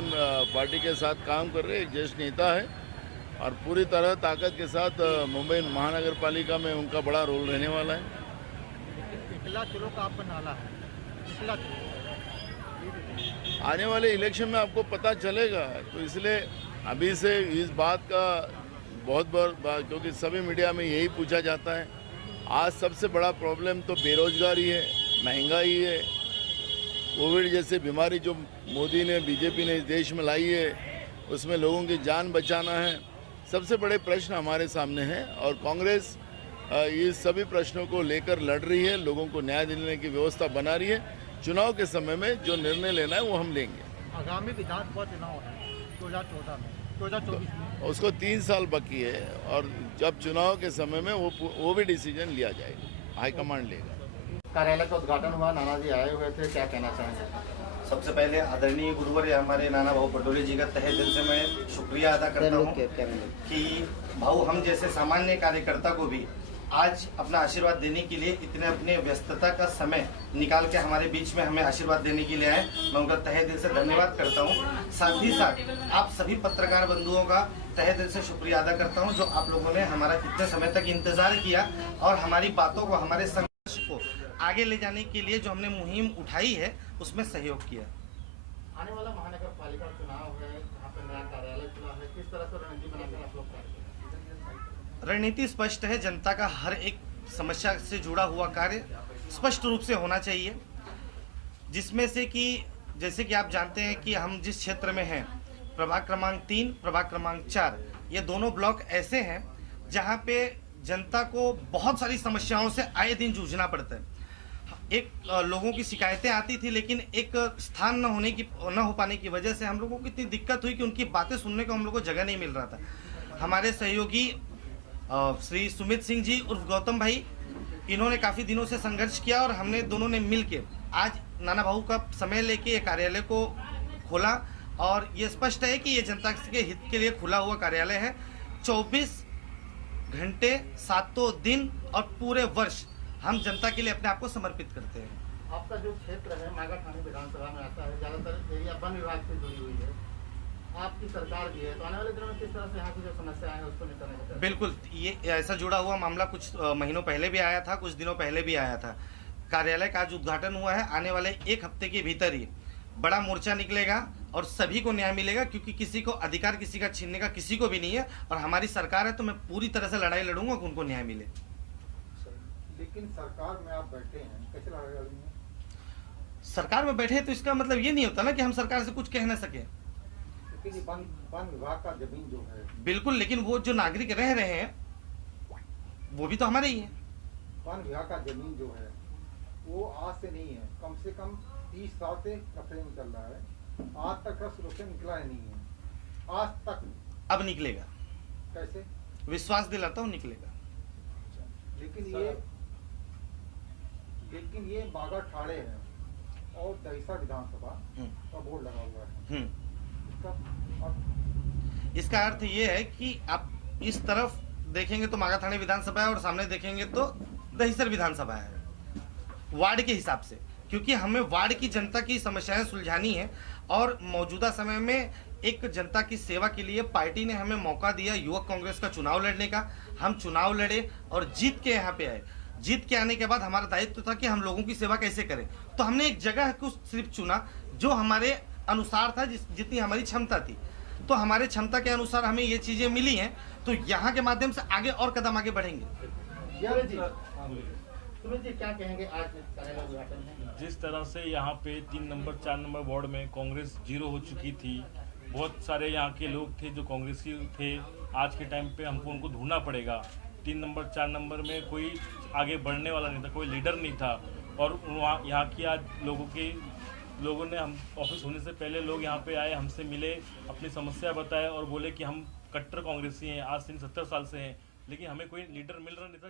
जवान पार्टी के साथ काम कर रहे हैं, एक ज्येष्ठ नेता है और पूरी तरह ताकत के साथ मुंबई महानगर पालिका में उनका बड़ा रोल रहने वाला है। इकला चलो का आपका नाला है, इकला चलो आने वाले इलेक्शन में आपको पता चलेगा, तो इसलिए अभी से इस बात का बहुत बार क्योंकि सभी मीडिया में यही पूछा जाता है। आज सबसे बड़ा प्रॉब्लम तो बेरोजगारी है, महंगाई है, कोविड जैसे बीमारी जो मोदी ने बीजेपी ने इस देश में लाई है, उसमें लोगों की जान बचाना है। सबसे बड़े प्रश्न हमारे सामने हैं और कांग्रेस ये सभी प्रश्नों को लेकर लड़ रही है, लोगों को न्याय दिलाने की व्यवस्था बना रही है। चुनाव के समय में जो निर्णय लेना है वो हम लेंगे। आगामी विधानसभा चुनाव है 2014 में, 2024 में, उसको 3 साल बाकी है और जब चुनाव के समय में वो भी डिसीजन लिया जाएगा, हाईकमांड लेगा। कार्यालय का उद्घाटन हुआ, नाना जी आए हुए थे, क्या कहना चाहेंगे? सबसे पहले आदरणीय गुरुवर हमारे नाना भाऊ पटोले जी का तहे दिल से मैं शुक्रिया अदा करता हूँ कि भाऊ हम जैसे सामान्य कार्यकर्ता को भी आज अपना आशीर्वाद देने के लिए इतने अपने व्यस्तता का समय निकाल के हमारे बीच में हमें आशीर्वाद देने के लिए आए। मैं उनका तहे दिल से धन्यवाद करता हूँ। साथ ही साथ आप सभी पत्रकार बंधुओं का तहे दिल से शुक्रिया अदा करता हूँ जो आप लोगों ने हमारा इतने समय तक इंतजार किया और हमारी बातों को, हमारे संघर्ष को आगे ले जाने के लिए जो हमने मुहिम उठाई है उसमें सहयोग किया। आने वाला महानगर पालिका चुनाव है, यहाँ पे नया कार्यालय खुला है, किस तरह से रणनीति बनाकर आप लोग कार्य करेंगे? रणनीति स्पष्ट है, जनता का हर एक समस्या से जुड़ा हुआ कार्य स्पष्ट रूप से होना चाहिए, जिसमें से कि जैसे कि आप जानते हैं कि हम जिस क्षेत्र में हैं, प्रभाग क्रमांक 3, प्रभाग क्रमांक 4, ये दोनों ब्लॉक ऐसे हैं जहां पे जनता को बहुत सारी समस्याओं से आए दिन जूझना पड़ता है। एक लोगों की शिकायतें आती थी, लेकिन एक स्थान न हो पाने की वजह से हम लोगों को इतनी दिक्कत हुई कि उनकी बातें सुनने को हम लोगों को जगह नहीं मिल रहा था। हमारे सहयोगी श्री सुमित सिंह जी उर्फ गौतम भाई, इन्होंने काफ़ी दिनों से संघर्ष किया और हमने दोनों ने मिल के आज नाना भाऊ का समय लेके ये कार्यालय को खोला और ये स्पष्ट है कि ये जनता के हित के लिए खुला हुआ कार्यालय है। 24 घंटे 7 दिन और पूरे वर्ष हम जनता के लिए अपने आप को समर्पित करते हैं। आपका जो क्षेत्र है मागा थाने विधानसभा में आता है, ज़्यादातर एरिया वन विभाग से जुड़ी हुई है, आपकी सरकार भी है, तो आने वाले दिनों में किस तरह से यहाँ की जो समस्याएं हैं उसको निपटाने का? बिल्कुल, ये ऐसा जुड़ा हुआ मामला कुछ महीनों पहले भी आया था, कुछ दिनों पहले भी आया था। कार्यालय का आज उद्घाटन हुआ है, आने वाले 1 हफ्ते के भीतर ही बड़ा मोर्चा निकलेगा और सभी को न्याय मिलेगा, क्योंकि किसी को अधिकार किसी का छीनने का किसी को भी नहीं है और हमारी सरकार है तो मैं पूरी तरह से लड़ाई लड़ूंगा कि उनको न्याय मिले। लेकिन सरकार में आप बैठे हैं, कैसे लड़ाई लड़ेंगे? सरकार में बैठे तो इसका मतलब ये नहीं होता ना कि हम सरकार से कुछ कह न सके। लेकिन वन विभाग का जमीन जो है, बिल्कुल, लेकिन वो जो नागरिक रह रहे हैं वो भी तो हमारे ही हैं। वन विभाग का जमीन जो है वो आज से नहीं है, कम से कम 30 साल से कब्जे में चल रहा है, आज तक सोल्यूशन निकला ही नहीं है आज तक। अब निकलेगा, कैसे? विश्वास दिलाता हूँ निकलेगा। लेकिन ये बागा ठाड़े है और दहिसर विधानसभा का बोर्ड लगा हुआ है, इसका अर्थ ये है कि आप इस तरफ देखेंगे तो मागा थाने विधानसभा है और सामने देखेंगे तो दहिसर विधानसभा है, वार्ड के हिसाब से, क्योंकि हमें वार्ड की जनता की समस्याएं सुलझानी है और मौजूदा समय में एक जनता की सेवा के लिए पार्टी ने हमें मौका दिया युवक कांग्रेस का चुनाव लड़ने का। हम चुनाव लड़े और जीत के यहाँ पे आए। जीत के आने के बाद हमारा दायित्व था कि हम लोगों की सेवा कैसे करें, तो हमने एक जगह को सिर्फ चुना जो हमारे अनुसार था, जितनी हमारी क्षमता थी। तो हमारे क्षमता के अनुसार हमें ये चीजें मिली हैं, तो यहाँ के माध्यम से आगे और कदम आगे बढ़ेंगे। सुमित जी क्या कहेंगे आज कार्यालय उद्घाटन है? जिस तरह से यहाँ पे 3 नंबर 4 नंबर वार्ड में कांग्रेस 0 हो चुकी थी, बहुत सारे यहाँ के लोग थे जो कांग्रेसी थे, आज के टाइम पे हमको उनको ढूंढना पड़ेगा। 3 नंबर 4 नंबर में कोई आगे बढ़ने वाला नहीं था, कोई लीडर नहीं था और वहाँ यहाँ की आज लोगों ने हम ऑफिस होने से पहले लोग यहाँ पे आए, हमसे मिले, अपनी समस्या बताए और बोले कि हम कट्टर कांग्रेसी हैं, आज से 70 साल से हैं, लेकिन हमें कोई लीडर मिल रहा नहीं था।